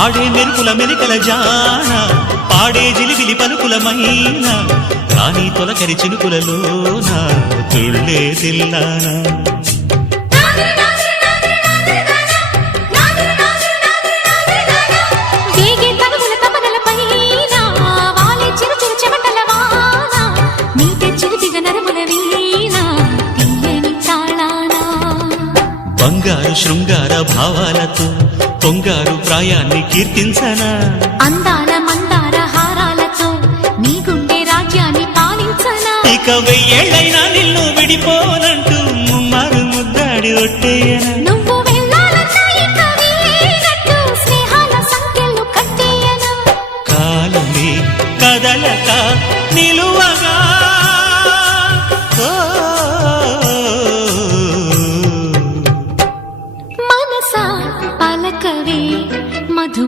ఆడే మెరుపుల మెలికల జాన పాడే జిలిబిలి పలుకులమైన రాణి తొలకరి చినుకులలోన తుళ్ళే తిల్లానా బంగారు శృంగార భావాలతో పొంగారు ప్రాయాన్ని కీర్తించనా అందాల మందార హారాలతో నీ గుండె రాజ్యాన్ని పాలించనా ఇక 1000 ఏళ్ళైనా నిన్ను విడిపోనంటూ ముమ్మారు ముద్దాడి ఒట్టేయనా